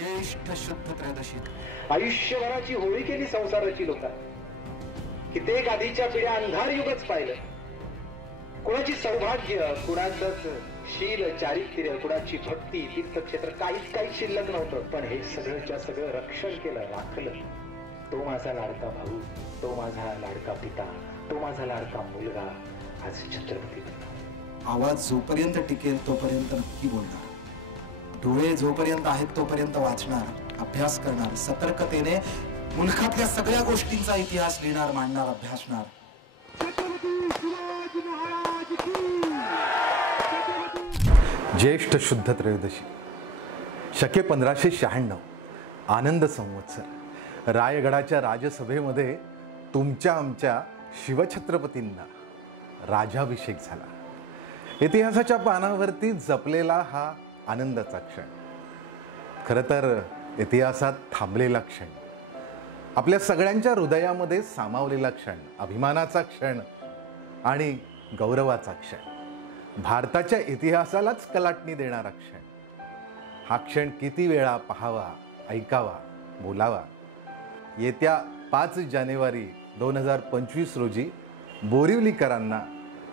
ज्येष्ठ शुद्ध त्रयोदशी आयुष्यभराची होळी केली संसाराची लोकांनी. कित्येक आधीच्या पिढ्या अंधार युगच पाहिलं. कुणाची सौभाग्य, कुणाचंच शील चारित्र्य, कुणाची भक्ती, तीर्थक्षेत्र काहीच शिल्लक नव्हतं. पण हे सगळंच्या सगळं रक्षण केलं, राखलं. तो माझा लाडका भाऊ, तो माझा लाडका पिता, तो माझा लाडका मुलगा आज छत्रपती बनला. आवाज जोपर्यंत टिकेल तोपर्यंत नक्की बोलणार, डोळे जोपर्यंत आहेत तोपर्यंत वाचणार, अभ्यास करणार, सतर्कतेने मुलखातल्या सगळ्या गोष्टींचा इतिहास लिहिणार, मांडणार, अभ्यासणार. ज्येष्ठ शुद्ध त्रयोदशी शके 1596 आनंद संवत्सर रायगडाच्या राजसभेमध्ये तुमच्या आमच्या शिवछत्रपतींना राजाभिषेक झाला. इतिहासाच्या पानावरती जपलेला हा आनंदाचा क्षण, खरं तर इतिहासात थांबलेला क्षण, आपल्या सगळ्यांच्या हृदयामध्ये सामावलेला क्षण, अभिमानाचा क्षण आणि गौरवाचा क्षण, भारताच्या इतिहासालाच कलाटणी देणारा क्षण. हा क्षण किती वेळा पाहावा, ऐकावा, बोलावा. येत्या 5 जानेवारी 2025 रोजी बोरिवलीकरांना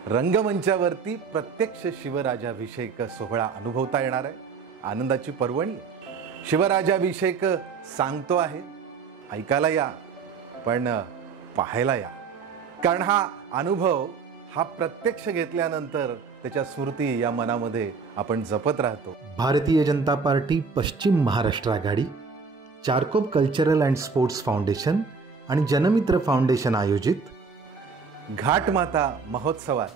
रंगमंचावरती प्रत्यक्ष शिवराजाभिषेक सोहळा अनुभवता येणार आहे. आनंदाची पर्वणी. शिवराजाभिषेक सांगतो आहे, ऐकायला या, पण पाहायला या. कारण हा अनुभव हा प्रत्यक्ष घेतल्यानंतर त्याच्या स्मृती या मनामध्ये आपण जपत राहतो. भारतीय Janata party Paschim Maharashtra Aghadi, Charkop cultural and sports foundation आणि जनमित्र फाउंडेशन आयोजित घाटमाता महोत्सवात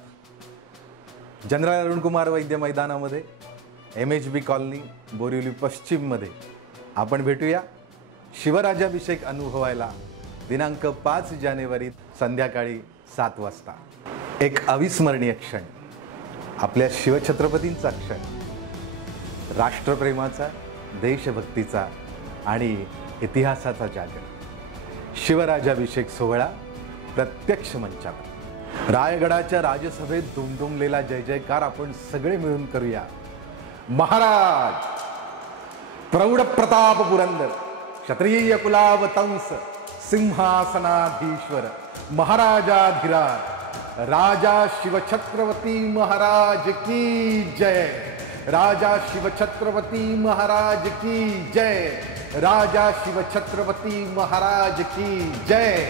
जनरल अरुणकुमार वैद्य मैदानामध्ये MHB कॉलनी बोरिवली पश्चिममध्ये आपण भेटूया. शिवराजाभिषेक अनुभवायला दिनांक 5 जानेवारी संध्याकाळी 7 वाजता. एक अविस्मरणीय क्षण, आपल्या शिवछत्रपतींचा क्षण, राष्ट्रप्रेमाचा, देशभक्तीचा आणि इतिहासाचा जागर. शिवराजाभिषेक सोहळा प्रत्यक्ष मंचावर. रायगडाच्या राजसभेत दुमदुमलेला जय जयकार आपण सगळे मिळून करूया. महाराज प्रौढ प्रताप पुरंदर क्षत्रिय कुलावतंस सिंहासनाधीश्वर महाराजाधिराज राजा शिवछत्रपती महाराज की जय. राजा शिवछत्रपती महाराज की जय. राजा शिवछत्रपती महाराज की जय.